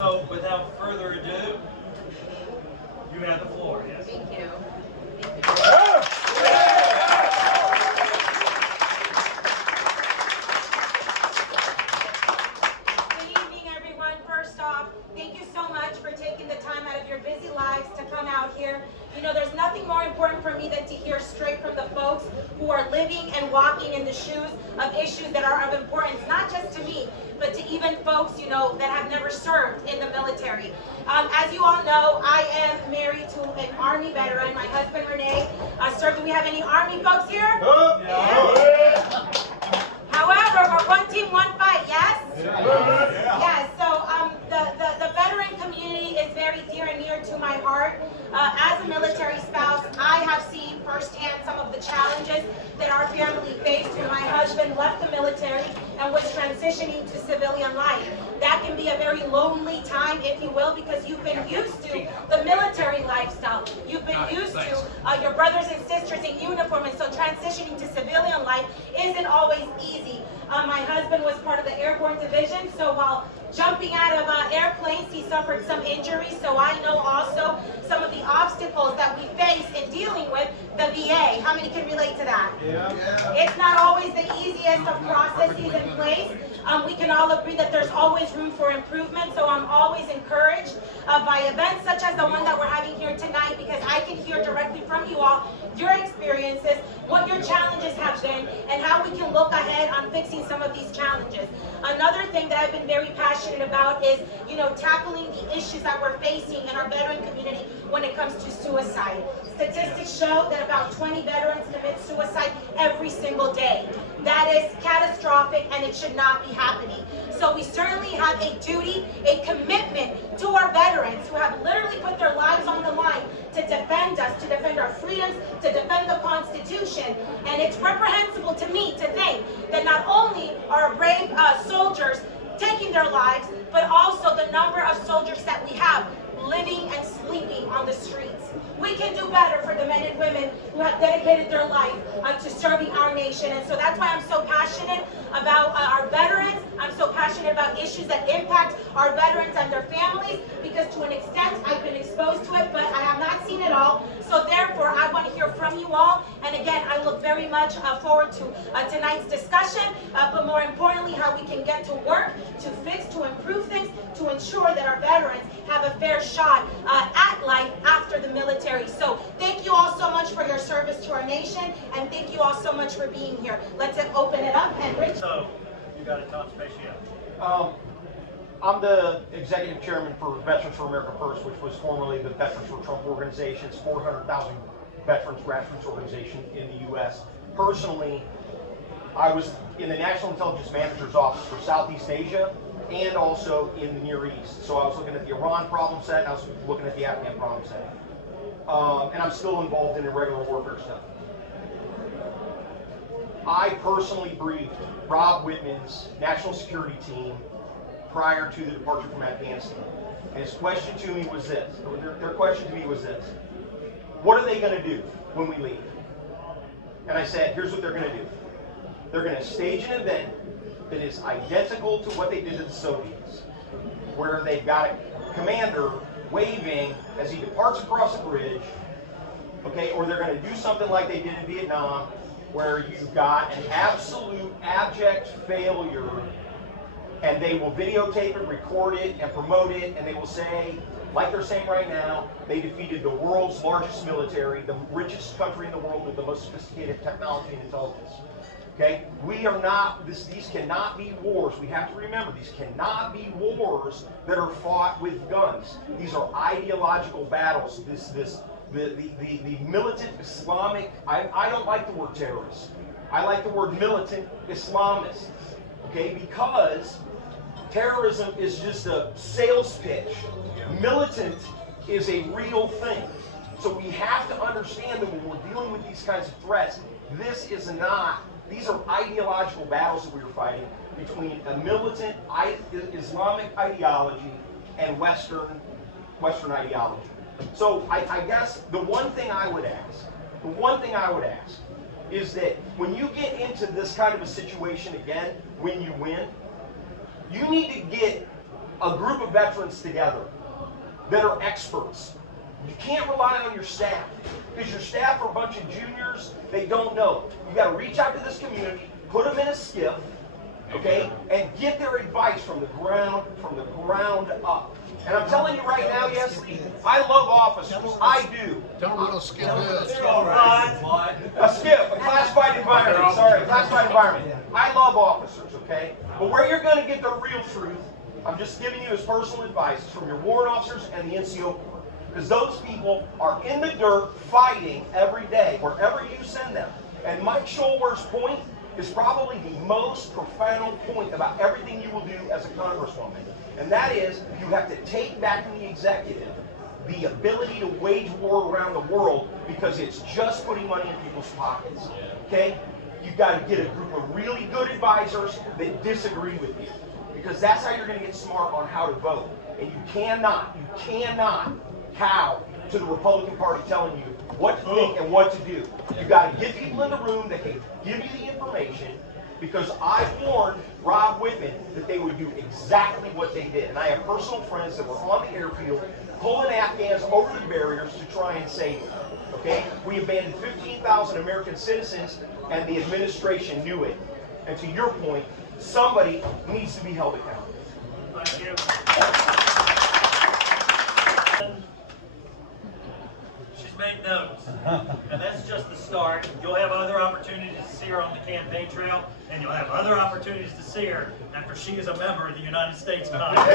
So, without further ado, you have the floor. Yes. Thank you. Good evening, everyone. First off, thank you so much for taking the time out of your busy lives to come out here. You know, there's nothing more important for me than to hear straight from the folks who are living and walking in the shoes of issues that are of importance, not just to me, but to even folks, you know, that have never served in the military. As you all know, I am married to an Army veteran. My husband, Renee, served. Do we have any Army folks here? Yeah. However, we're one team, one fight, yes? Yes, so the veteran community is very dear and near to my heart. As a military spouse, I have seen firsthand some of the challenges that our family faced when my husband left the military and was transitioning to civilian life. That can be a very lonely time, if you will, because you've been used to the military lifestyle. You've been used to your brothers and sisters in uniform, and so transitioning to civilian life isn't always easy. My husband was part of the airborne division, so while jumping out of airplanes, he suffered some injuries. So I know also some of the obstacles that we face in dealing with the VA. How many can relate to that? Yeah. It's not always the easiest of processes in place. We can all agree that there's always room for improvement. So I'm always encouraged by events such as the one that we're having here tonight, because I can hear directly from you all your experiences, what your challenges have been, and how we can look ahead on fixing some of these challenges. Another thing that I've been very passionate about is, you know, tackling the issues that we're facing in our veteran community when it comes to suicide. Statistics show that about 20 veterans commit suicide every single day. That is catastrophic, and it should not be happening. So we certainly have a duty, a commitment to our veterans who have literally put their lives on the line to defend us, to defend our freedoms, to defend the Constitution. And it's reprehensible to me to think that not only are brave soldiers taking their lives, but also the number of soldiers that we have living and sleeping on the streets. We can do better for the men and women who have dedicated their life to serving our nation. And so that's why I'm so passionate about our veterans. I'm so passionate about issues that impact our veterans and their families, because to an extent I've been exposed to it, but I have not seen it all. So therefore, I want to hear from you all. And again, I look very much forward to tonight's discussion, but more importantly, how we can get to work, to fix, to improve things, to ensure that our veterans have a fair shot at life after the military. So thank you all so much for your service to our nation, and thank you all so much for being here. Let's open it up. And Rich. So, you got it, Tom Spacey. I'm the executive chairman for Veterans for America First, which was formerly the Veterans for Trump organization. It's 400,000 veterans grassroots organization in the U.S. Personally, I was in the National Intelligence Manager's Office for Southeast Asia and also in the Near East. So I was looking at the Iran problem set, and I was looking at the Afghan problem set. And I'm still involved in irregular warfare stuff. I personally briefed Rob Whitman's national security team prior to the departure from Afghanistan. And his question to me was this, their question to me was this: what are they going to do when we leave? And I said, here's what they're going to do. They're going to stage an event that is identical to what they did to the Soviets, where they've got a commander waving as he departs across a bridge, okay, or they're going to do something like they did in Vietnam, where you've got an absolute abject failure, and they will videotape it, record it, and promote it, and they will say, like they're saying right now, they defeated the world's largest military, the richest country in the world with the most sophisticated technology and intelligence. Okay? We are not, these cannot be wars. We have to remember, these cannot be wars that are fought with guns. These are ideological battles. The militant Islamic, I don't like the word terrorist. I like the word militant Islamist. Okay? Because terrorism is just a sales pitch. Militant is a real thing. So we have to understand that when we're dealing with these kinds of threats, these are ideological battles that we are fighting between a militant Islamic ideology and Western ideology. So I guess the one thing I would ask is that when you get into this kind of a situation again, when you win, you need to get a group of veterans together that are experts. You can't rely on your staff, because your staff are a bunch of juniors, they don't know. You got to reach out to this community, put them in a skiff, okay, and get their advice from the ground up. And I'm telling you right now, YESLI, I love officers. I do. Tell them what a skip is. A skiff, a classified environment. Sorry, classified environment. I love officers, okay? But where you're going to get the real truth, I'm just giving you as personal advice, is from your warrant officers and the NCO Corps. Because those people are in the dirt fighting every day, wherever you send them. And Mike Scholwer's point is probably the most profound point about everything you will do as a congresswoman. And that is, you have to take back from the executive the ability to wage war around the world, because it's just putting money in people's pockets. Okay? You've got to get a group of really good advisors that disagree with you, because that's how you're going to get smart on how to vote. And you cannot cow to the Republican Party telling you what to think and what to do. You've got to get people in the room that can give you the information, because I warned Rob Whitman that they would do exactly what they did. And I have personal friends that were on the airfield pulling Afghans over the barriers to try and save them. Okay? We abandoned 15,000 American citizens, and the administration knew it. And to your point, somebody needs to be held accountable. Thank you. She's made notes, and that's just the start. You'll have other opportunities to see her on the campaign trail, and you'll have other opportunities to see her after she is a member of the United States Congress.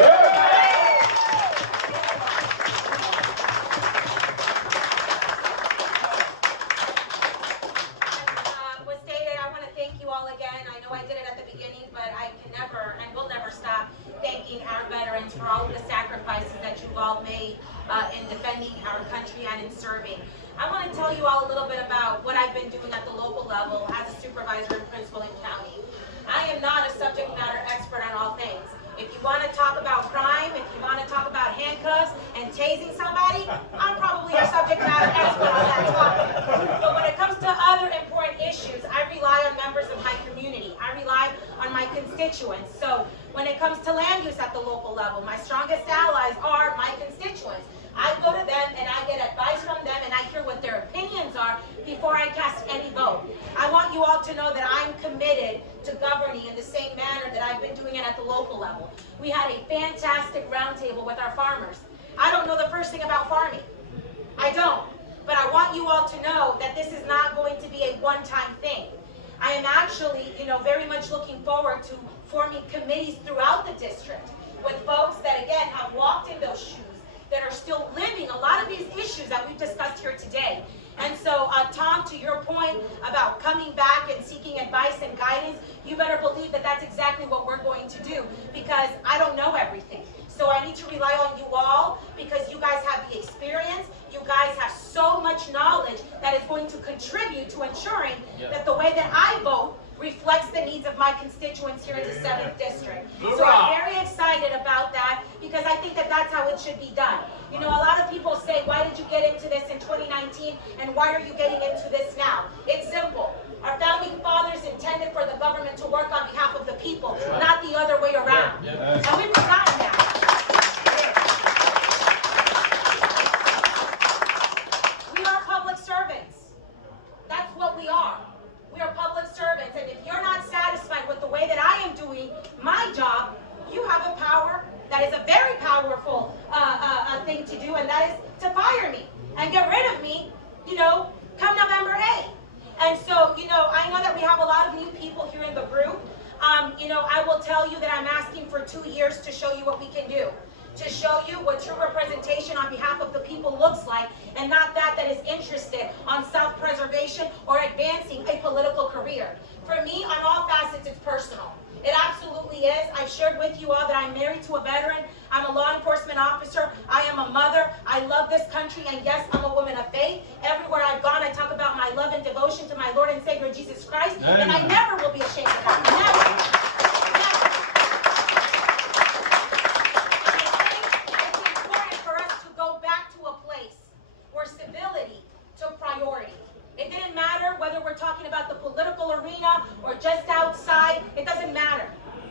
Was stated, I want to thank you all again. I know I did it at the beginning, but I can never and will never stop thanking our veterans for all of the sacrifices that you've all made in defending our country and in serving. I want to tell you all a little bit about what I've been doing at the local level as a supervisor and principal in county. I am not a subject matter expert on all things. If you want to talk about crime, if you want to talk about handcuffs and tasing somebody, I'm probably a subject matter expert on that topic. But when it comes to other important issues, I rely on members of my community. I rely on my constituents. So when it comes to land use at the local level, my strongest allies are my constituents. I go to them and I get advice from them and I hear what their opinions are before I cast any vote. I want you all to know that I'm committed to governing in the same manner that I've been doing it at the local level. We had a fantastic roundtable with our farmers. I don't know the first thing about farming. I don't. But I want you all to know that this is not going to be a one-time thing. I am actually, very much looking forward to forming committees throughout the district with folks that, again, have walked in those shoes, that are still living a lot of these issues that we've discussed here today. And so, Tom, to your point about coming back and seeking advice and guidance, you better believe that that's exactly what we're going to do, because I don't know everything. So I need to rely on you all, because you guys have the experience, you guys have so much knowledge that is going to contribute to ensuring that the way that I vote reflects the needs of my constituents here in the 7th District. So I'm very excited about that, because I think that that's how it should be done. A lot of people say, why did you get into this in 2019, and why are you getting into this now? It's simple. Our founding fathers intended for the government to work on behalf of the people, not the other way around. And we've forgotten that. We are public servants. That's what we are. We are public servants, and if you're not satisfied with the way that I am doing my job, you have a power that is a very powerful thing to do, and that is to fire me and get rid of me, come November 8th. And so, I know that we have a lot of new people here in the group. I will tell you that I'm asking for 2 years to show you what we can do, to show you what true representation on behalf of the people looks like, and not that is interested on self-preservation or advancing a political career. For me, on all facets, it's personal. It absolutely is. I've shared with you all that I'm married to a veteran. I'm a law enforcement officer. I am a mother. I love this country, and yes, I'm a woman of faith. Everywhere I've gone, I talk about my love and devotion to my Lord and Savior Jesus Christ, and I never will be ashamed of that. Never. It's important for us to go back to a place where civility took priority. It didn't matter whether we're talking about the political arena or just outside. It doesn't matter.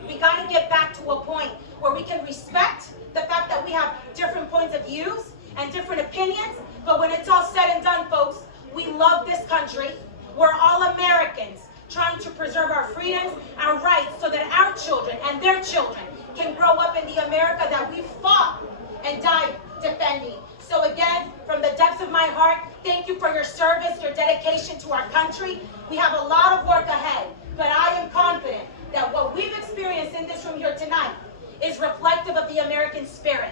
We got to get back to a point where we can respect the fact that we have different points of views and different opinions, but when it's all said and done, folks, we love this country. We're all Americans trying to preserve our freedoms, our rights, so that our children and their children can grow up in the America that we fought and died defending. So again, from the depths of my heart, thank you for your service, your dedication to our country. We have a lot of work ahead, but I am confident that what we've experienced in this room here tonight is reflective of the American spirit.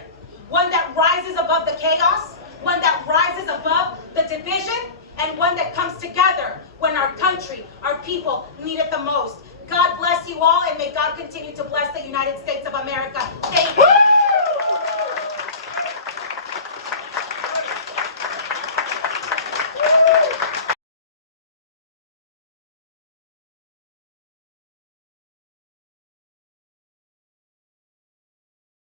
One that rises above the chaos, one that rises above the division, and one that comes together when our country, our people need it the most. God bless you all, and may God continue to bless the United States of America. Thank you.